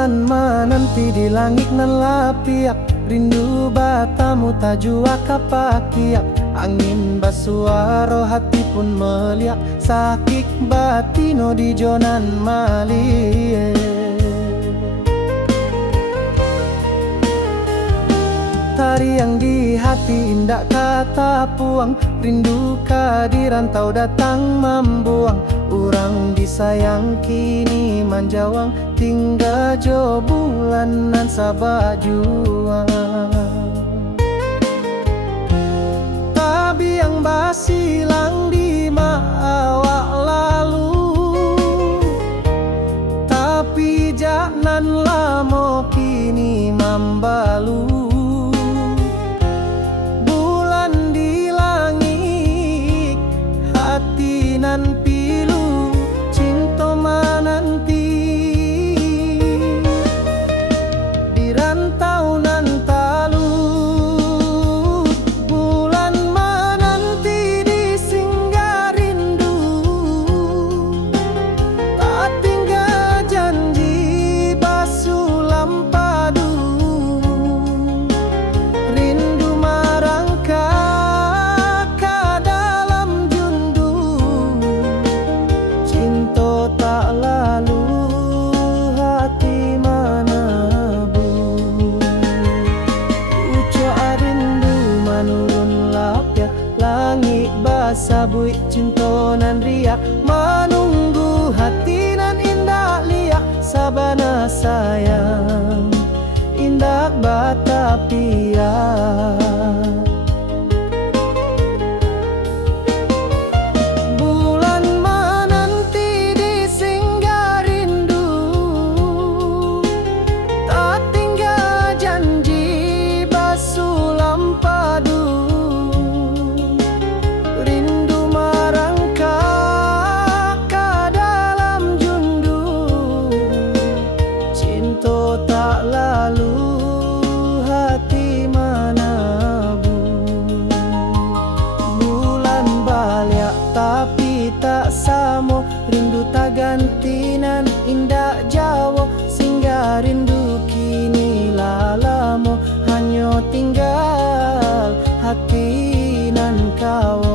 Bulan menanti di langit nan lapiak, rindu batamu tajua kapakiak. Angin basuaro hati pun meliak, sakit batino di jonan malie. Tariang di hati indah kata puang, rindu kadiran tau datang membuang. Urang disayang kini manjawang, tinggal jo bulanan sabak juang. Tabi yang basilang di awak lalu, tapi janan lamo kini membalu. Nan pilu cinta menanti di rantau nan talut. Bulan menanti di singgah rindu, tak tinggal janji basulam padu. Rindu merangkak tak lalu, hati menebu. Ucap rindu menurun lapya, langit basah buik cinta nan riak. Menunggu hati nan indah liak, sabana sayang indah batapiak. Tak lalu, hati menebu. Bulan balik tapi tak samo, rindu tak ganti nan indah jawa. Singgah rindu kini lalamo, hanya tinggal hati nan kawa.